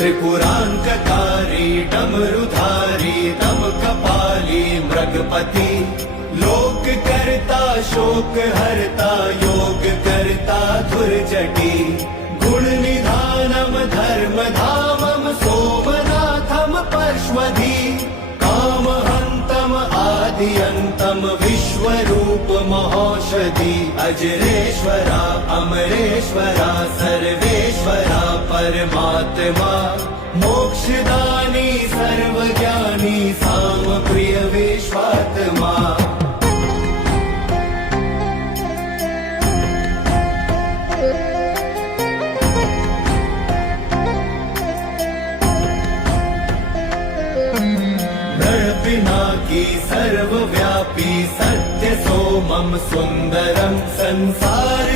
त्रिपुरांतकारी डमरुधारी दम कपाली मृगपति लोक करता शोक हरता योग करता धुर्जटी गुण निधानम धर्म धामम सोमनाथम परश्वधी काम हंतम आदि अंतम विश्वरूप महौषधि अजरेश्वरा अमरेश्वरा सर्वेश्वरा परमात्मा मोक्षदानी सर्वज्ञानी साम प्रिय विश्वात्मा पिनाकी सर्वव्यापी सत्य सोमम सुंदरम संसार